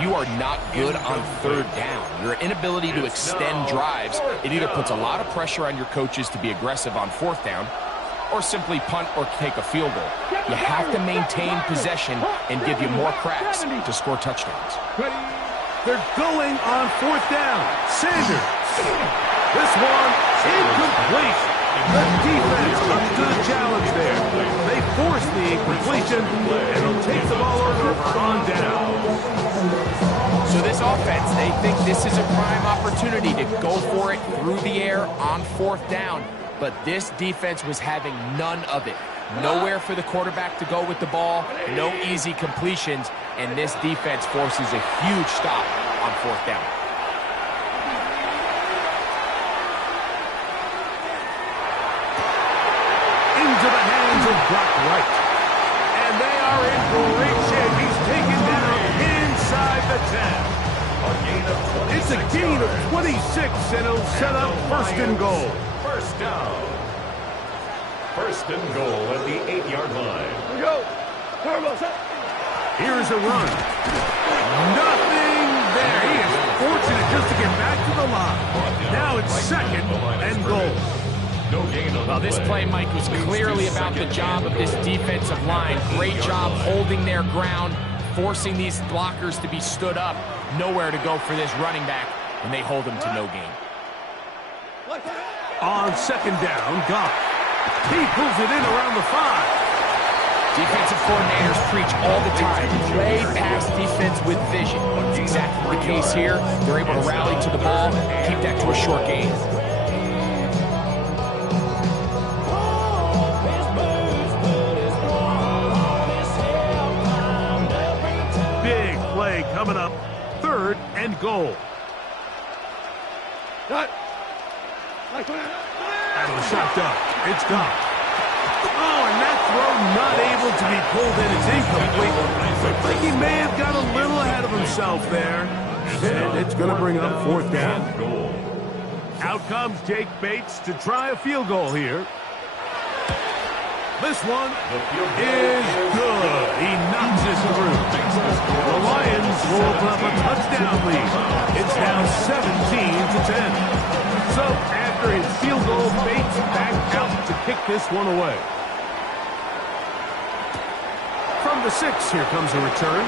You are not good on third down. Your inability to extend drives, it either puts a lot of pressure on your coaches to be aggressive on fourth down or simply punt or take a field goal. You have to maintain possession and give you more cracks to score touchdowns. They're going on fourth down. Sanders. This one incomplete. The defense up to the challenge there. They force the incompletion, and they'll take the ball over on down. So this offense, they think this is a prime opportunity to go for it through the air on fourth down. But this defense was having none of it. Nowhere for the quarterback to go with the ball, no easy completions, and this defense forces a huge stop on fourth down. Into the hands of Brock Wright. And they are in great shape. He's taken down inside the 10. It's a gain of 26, and it'll set up first and goal. First down. First and goal at the 8-yard line. Here we go. Here's a run. Nothing there. He is fortunate just to get back to the line. Now it's second and goal. No gain on Well, this play, Mike, was clearly about the job of this defensive line. Great job holding their ground, forcing these blockers to be stood up. Nowhere to go for this running back, and they hold him to no gain. On second down, Goff. He pulls it in around the 5. Defensive coordinators preach all the time, play pass defense with vision. It's exactly the case here. They're able to rally to the ball, keep that to a short gain. Big play coming up. Third and goal. Out of the shotgun. It's gone. Oh, and that throw not able to be pulled in. It's incomplete. I think he may have got a little ahead of himself there. And it's going to bring up fourth down. Out comes Jake Bates to try a field goal here. This one is good. He knocks it through. The Lions will open up a touchdown lead. It's now 17-10. So after his field goal, Bates back out to kick this one away. From the 6, here comes a return.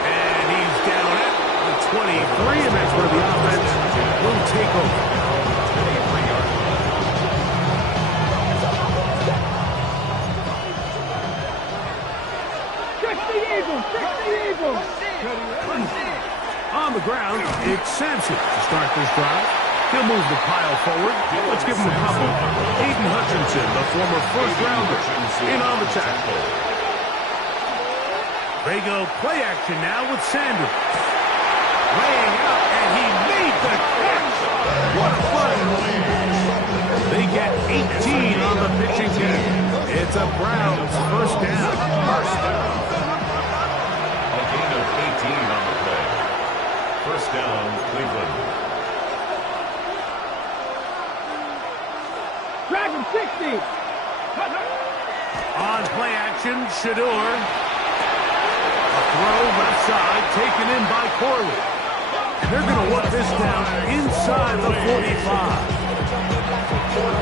And he's down at the 23, and that's where the offense will take over. On the ground, it's Sampson to start this drive. He'll move the pile forward. Let's give him a couple. Aiden Hutchinson, the former first-rounder, in on the tackle. They go play action now with Sanders. Laying out, and he made the catch. What a play. They get 18 on the pitching team. It's a Browns first down. First down. A gain of 18 on the play. First down, Cleveland. Dragon 60. On play action, Shador. A throw left side, taken in by Corley. And they're going to work this down inside the 45.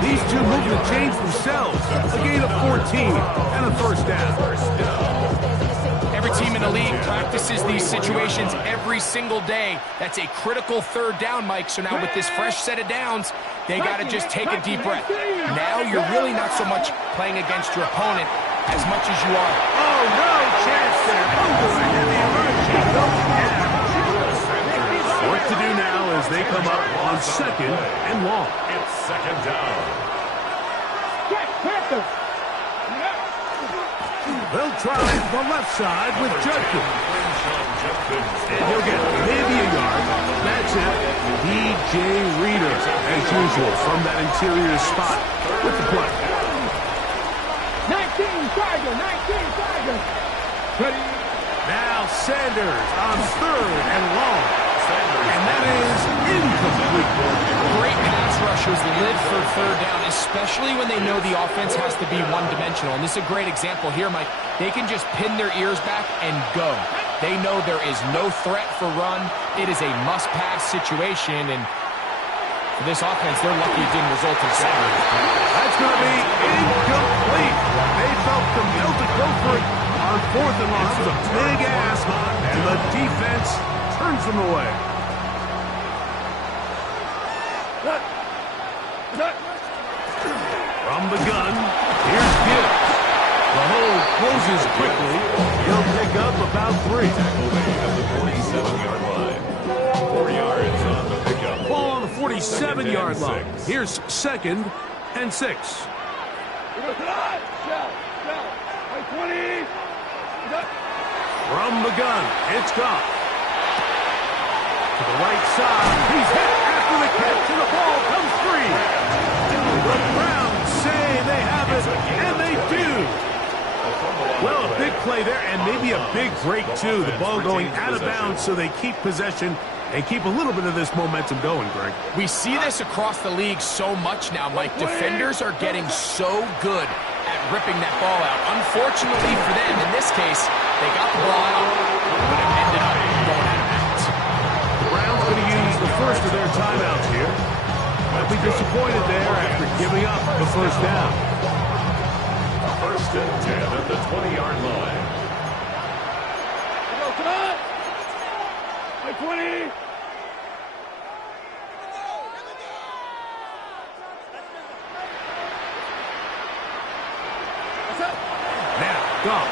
These two move the chains themselves. A gain of 14 and a first down. Every team in the league practices these situations every single day. That's a critical third down, Mike. So now with this fresh set of downs, they got to just take a deep breath. Now you're really not so much playing against your opponent as much as you are. Oh, no chance there. Over a heavy rush. What to do now as they come up on second and long. It's second down. They'll try the left side with Judkins. And he'll get maybe a yard. That's it. DJ Reader, as usual, from that interior spot with the play. 19 Tiger. Now Sanders on third and long. and that is incomplete. Great pass rushers live for third down, especially when they know the offense has to be one-dimensional. And this is a great example here, Mike. They can just pin their ears back and go. They know there is no threat for run. It is a must-pass situation, and for this offense, they're lucky it didn't result in a sack. That's going to be incomplete. They felt compelled to go for it on fourth and long. That was a big ask, and the defense turns them away. From the gun, here's Gibbs. The hole closes quickly. He'll pick up about 3. Tackled at the 47-yard line. 4 yards on the pickup. Ball on the 47-yard line. Here's 2nd and 6. From the gun, it's Goff. To the right side, he's hit after the catch, and the ball comes free. The Browns say they have it, and they do. Well, a big play there, and maybe a big break, too. The ball going out of bounds, so they keep possession and keep a little bit of this momentum going, Greg. We see this across the league so much now, Mike. Defenders are getting so good at ripping that ball out. Unfortunately for them, in this case, they got the ball out, but it ended up going out of bounds. The Browns going to use the first of their timeouts here. They'll be disappointed there after giving up the first down. 1st and 10 at the 20-yard line. Come on! 20! Now, Goff.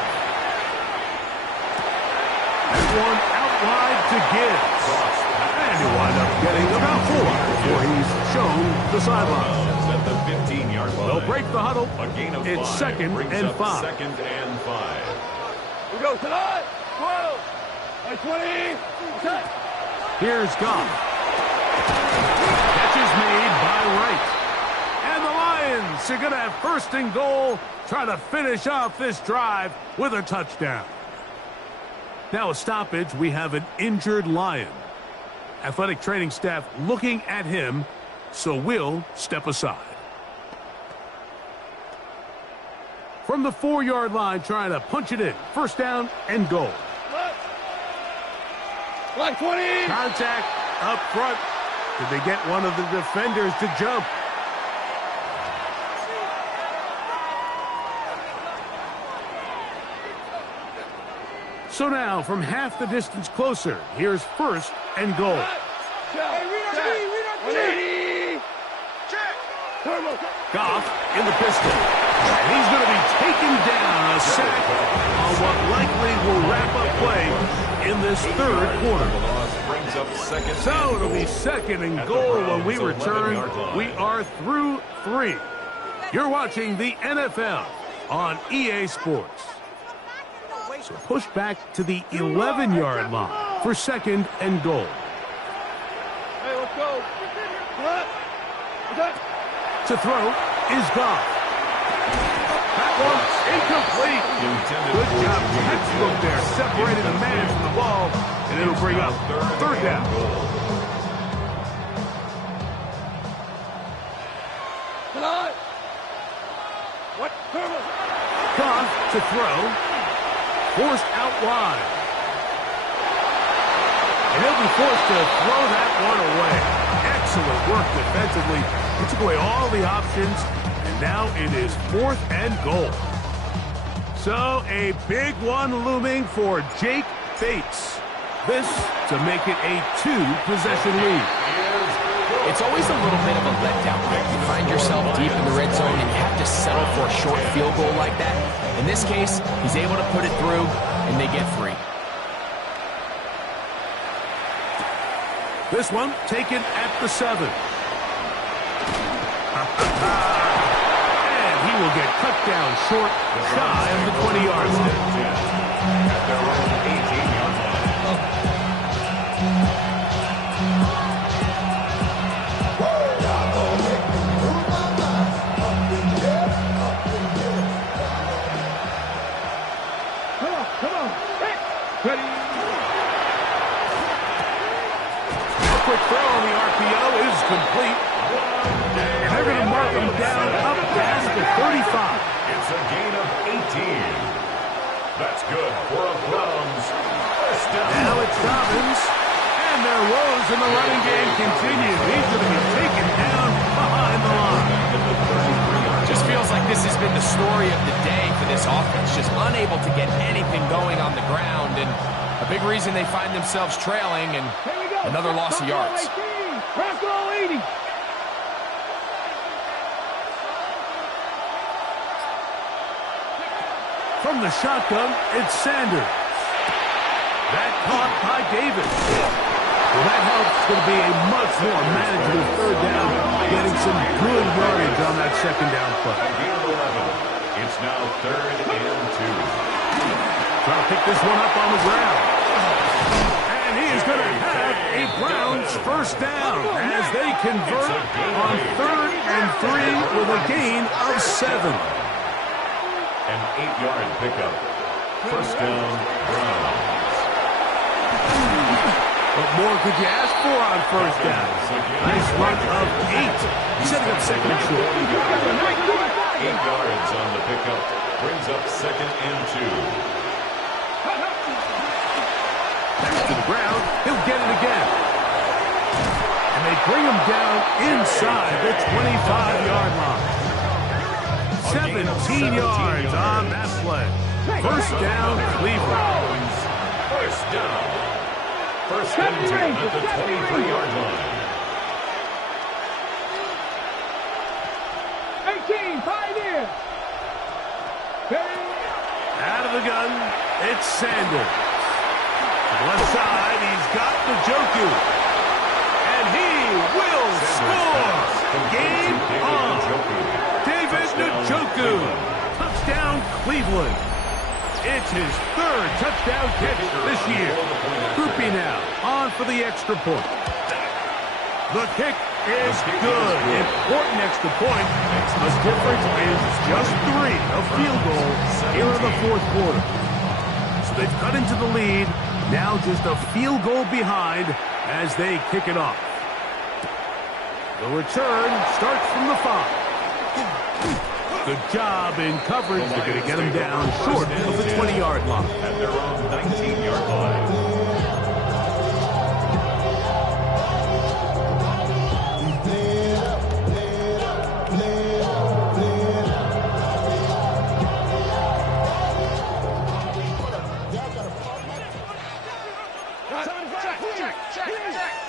That one out wide to Gibbs. And he'll wind up getting about 4 before he's shown the sideline. At the 15-yard line. They'll break the huddle. A gain of It's 5. 2nd Brings and up 5. 2nd and 5. We go tonight! 12! 20! Here's Goff. Catch is made by Wright. And the Lions are going to have 1st and goal, try to finish off this drive with a touchdown. Now a stoppage, we have an injured Lion. Athletic training staff looking at him, so we'll step aside. From the 4-yard line, trying to punch it in. 1st down and goal. Like 20! Contact up front. Did they get one of the defenders to jump? So now, from half the distance closer, here's 1st and goal. Goff in the pistol. And he's going to be taken down, a sack on what likely will wrap up play in this 3rd quarter. Brings up 2nd. So it'll be 2nd and goal when we return. We are through 3. You're watching the NFL on EA Sports. So push back to the 11-yard line for 2nd and goal. Hey, let's go. To throw is Goff. That one's incomplete. Good job. Textbook there, separating the man from the ball, and it'll bring up 3rd down. Tonight! What? Goff to throw. Forced out wide. And he'll be forced to throw that one away. Excellent work defensively. He took away all the options, and now it is 4th and goal. So a big one looming for Jake Bates. This to make it a 2-possession lead. It's always a little bit of a letdown, Mike. You find yourself deep in the red zone and you have to settle for a short field goal like that. In this case, he's able to put it through, and they get 3. This one taken at the 7. And he will get cut down short, shy of the 20-yard line. At their own 18-yard line. Come on. Hey. Ready. complete. And they're going to mark him down up past the 35. It's a gain of 18. That's good for a Browns first down. Now it's Dobbins. And their woes in the running game continue. He's going to be taken down behind the line. Just feels like this has been the story of the day for this offense. Just unable to get anything going on the ground. And a big reason they find themselves trailing and another loss of yards. From the shotgun, it's Sanders. That caught by Davis. Well, that helps. It's going to be a much more manageable third down, getting some good yardage on that second down play. Gain of 11. It's now 3rd and 2. Trying to pick this one up on the ground. And he is going to have a Browns first down as they convert on 3rd and 3 with a gain of 7. An 8-yard pickup. First down, Browns. What more could you ask for on first down? Nice run of 8. Setting up second and short. 8 yards on the pickup. Brings up 2nd and 2. Back to the ground. He'll get it again. And they bring him down inside the 25-yard line. 17 yards on that play. First down, Cleveland. First down. First and 10 at the 23-yard line. 18, Pioneer. Out of the gun, it's Sanders. To the left side, he's got Njoku. And he will score. Game on. David Njoku. Touchdown, Cleveland. It's his 3rd touchdown catch this year. Groupie now, on for the extra point. The kick is good. Important extra point. The difference is just 3, a field goal here in the 4th quarter. So they've cut into the lead. Now just a field goal behind as they kick it off. The return starts from the 5. Good job in coverage. They're going to get him down short of the 20-yard line. At their own 19-yard line.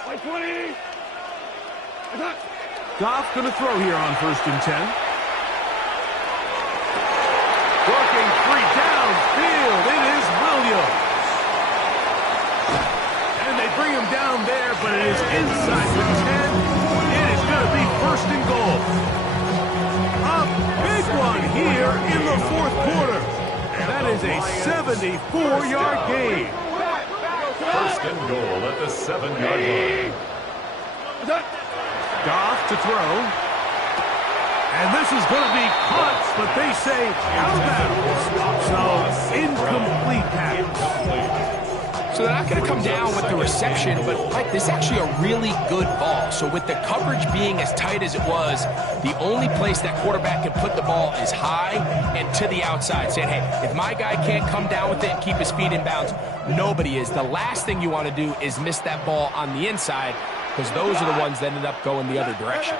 Like 20. Goff going to throw here on 1st and 10. Working free downfield. It is Williams. And they bring him down there, but it is inside the 10. It is going to be 1st and goal. A big one here in the 4th quarter. That is a 74-yard gain. 1st and goal at the 7-yard line. Goff to throw. And this is going to be caught, but they say out of bounds. So, incomplete pass. So they're not going to come down with the reception, but Mike, this is actually a really good ball. So with the coverage being as tight as it was, the only place that quarterback can put the ball is high and to the outside, saying, hey, if my guy can't come down with it and keep his feet in bounds, nobody is. The last thing you want to do is miss that ball on the inside, because those are the ones that end up going the other direction.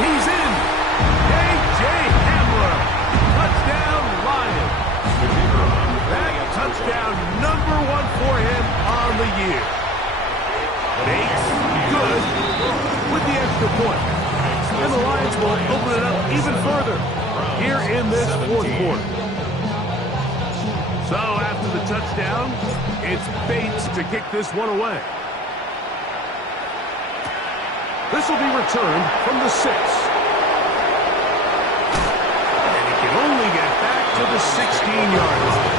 He's in. A.J. Hamler. Touchdown, Lions. That touchdown number 1 for him on the year. Bates, good, with the extra point. And the Lions will open it up even further here in this 4th quarter. So after the touchdown, it's Bates to kick this one away. This will be returned from the 6. And he can only get back to the 16-yard line.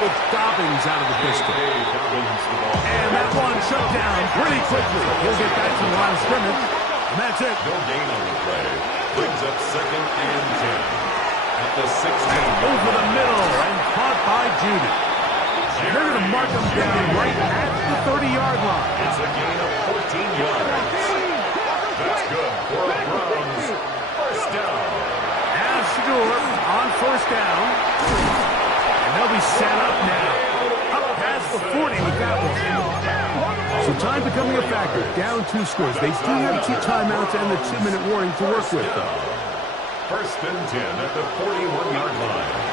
with Dobbins out of the pistol. And that one shut down pretty quickly. He'll get back to the line of scrimmage. And that's it. No gain on the play. Brings up 2nd and 10. At the 16. Over the middle and caught by Judy. They're going to mark him down right at the 30-yard line. It's a gain of 14 yards. That's good for the Browns. First down. Now Shedeur on first down. And they'll be set up now. Up past the 40 with that one. So time becoming a factor. Down 2 scores. They still have 2 timeouts and the 2-minute warning to work with, though. First and 10 at the 41-yard line.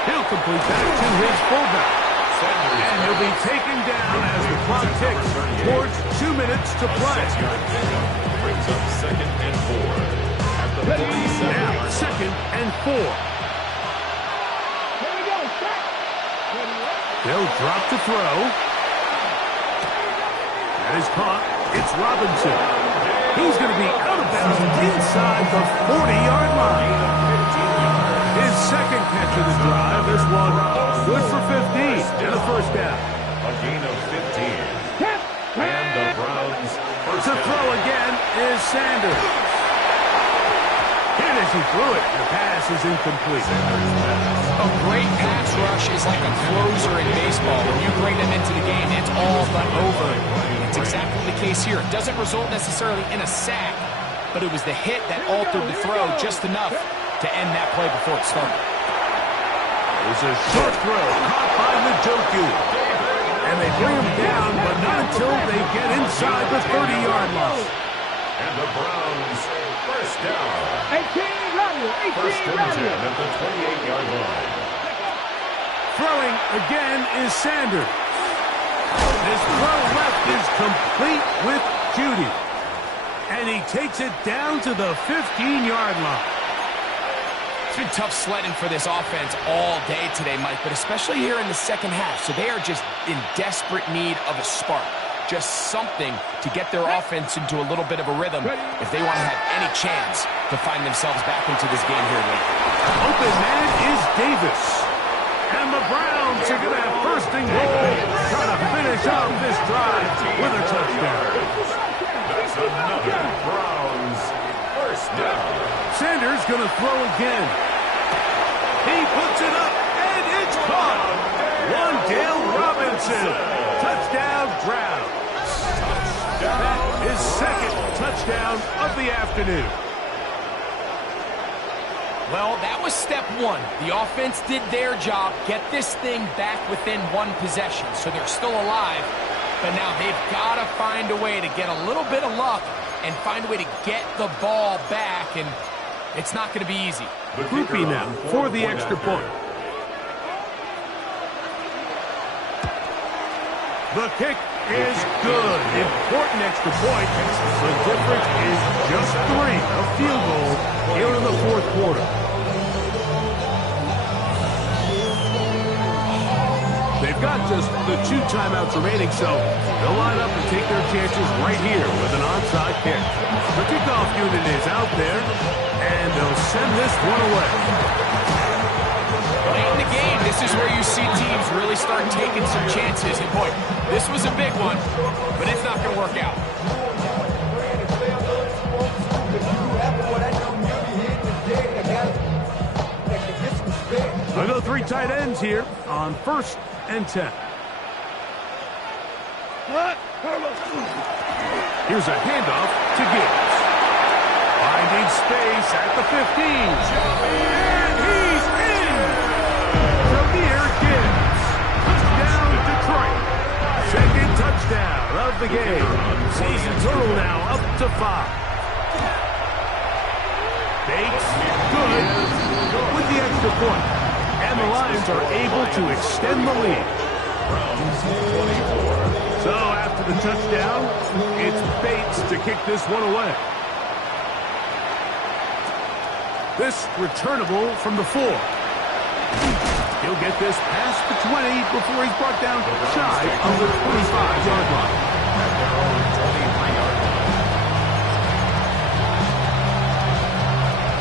He'll complete that to his fullback. And he'll be taken down as the clock ticks towards 2 minutes to play. Brings up 2nd and 4. At the 47. Now 2nd and 4. Here we go. They'll drop to throw. That is caught. It's Robinson. He's going to be out of bounds inside the 40-yard line. His second catch of the drive. This one good for 15 and a first down. A gain of 15. And the Browns first To down. throw again is Sanders. Hit as he threw it. The pass is incomplete. A great pass rush is like a closer in baseball. When you bring them into the game, it's all but over. It's exactly the case here. It doesn't result necessarily in a sack, but it was the hit that altered the throw just enough to end that play before it started. It's a short throw caught by Njoku. And they bring him down, but not until they get inside the 30-yard line. And the Browns first down. 18 running. First 18 and 10 running. at the 28-yard line. Throwing again is Sanders. This throw left is complete with Judy. And he takes it down to the 15-yard line. It's been tough sledding for this offense all day today, Mike, but especially here in the second half. So they are just in desperate need of a spark. Just something to get their offense into a little bit of a rhythm if they want to have any chance to find themselves back into this game here late. Open man is Davis. And the Browns are going to have first and goal, trying to finish off this drive with a touchdown. That's another Browns first down. Sanders going to throw again. He puts it up, and it's caught. Wan'Dale Robinson. Touchdown, Browns. That is second touchdown of the afternoon. Well, that was step one. The offense did their job, get this thing back within 1 possession, so they're still alive. But now they've got to find a way to get a little bit of luck and find a way to get the ball back, and it's not going to be easy. Groupie now for the extra point. The kick is good. Important extra point. The difference is just 3. A field goal here in the fourth quarter. They've got just the 2 timeouts remaining, so they'll line up and take their chances right here with an onside kick. The kickoff unit is out there, and they'll send this one away. Late in the game, this is where you see teams really start taking some chances. And boy, this was a big one, but it's not going to work out. They'll go 3 tight ends here on first and 10. Here's a handoff to Gibbs. Finding space at the 15. And he's in! Jahmyr Gibbs. Touchdown, Detroit. Second touchdown of the game. Season total now up to 5. Bates, good, with the extra point. And the Lions are able to extend the lead. So after the touchdown, it's Bates to kick this one away. This returnable from the 4. He'll get this past the 20 before he's brought down shy of the 25-yard line.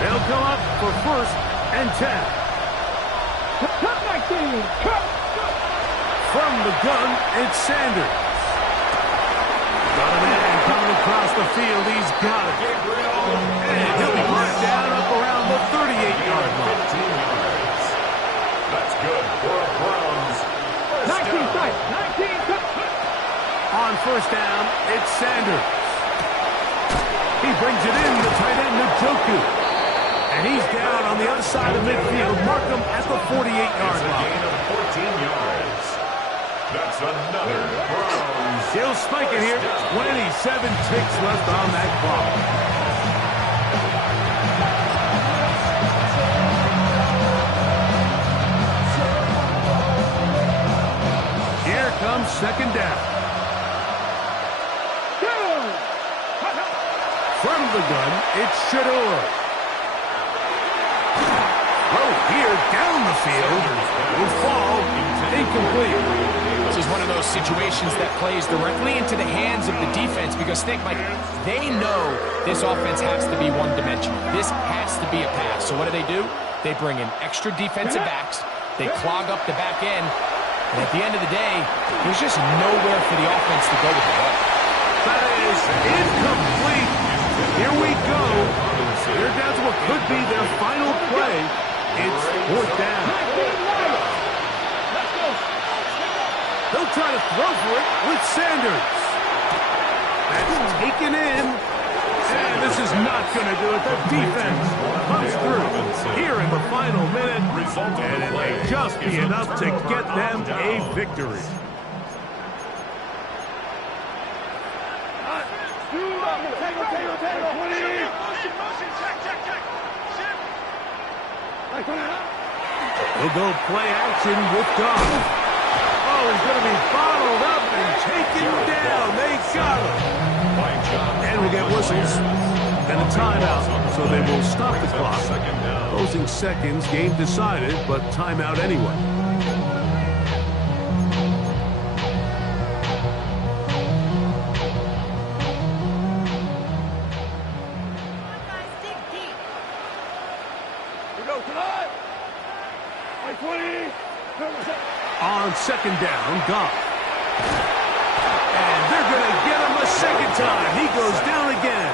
They'll come up for first and 10. Cut 19. Cut. From the gun, it's Sanders. Got a man coming across the field. He's got it. And he'll be brought down up around the 38-yard line. 15 yards. That's good for a Browns. 19 tight. 19 cut. On first down, it's Sanders. He brings it in to tight end Njoku. And he's down on the other side of midfield. Mark him at the 48-yard A line. gain of 14 yards. That's another Browns. He'll spike it here. 27 ticks left on that clock. Here comes second down. From the gun, it's Shador. Throw here down the field. Will fall incomplete. This is one of those situations that plays directly into the hands of the defense because think, Mike, they know this offense has to be one-dimensional. This has to be a pass. So what do? They bring in extra defensive backs. They clog up the back end. And at the end of the day, there's just nowhere for the offense to go with the ball. That is incomplete. Here we go. They're down to what could be their final play. It's fourth down. They'll try to throw for it with Sanders. That's taken in. And this is not going to do it. The defense comes through here in the final minute. And it may just be enough to get them a victory. We'll go play action with Goff. Oh, he's going to be bottled up and taken down. They got him. And we get whistles and a timeout, so they will stop the clock. Closing seconds, game decided, but timeout anyway. On second down, Goff. And they're going to get him a second time. He goes down again.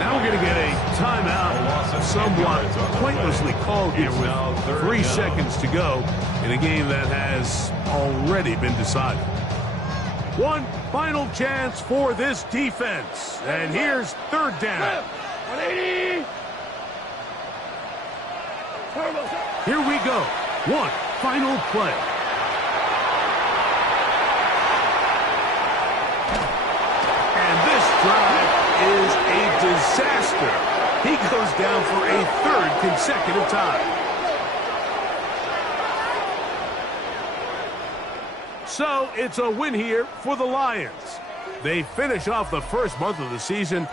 Now we're going to get a timeout, somewhat pointlessly called here with 3 seconds to go in a game that has already been decided. One final chance for this defense. And here's third down. 180. Here we go. One final play. And this drive is a disaster. He goes down for a third consecutive time. So it's a win here for the Lions. They finish off the first month of the season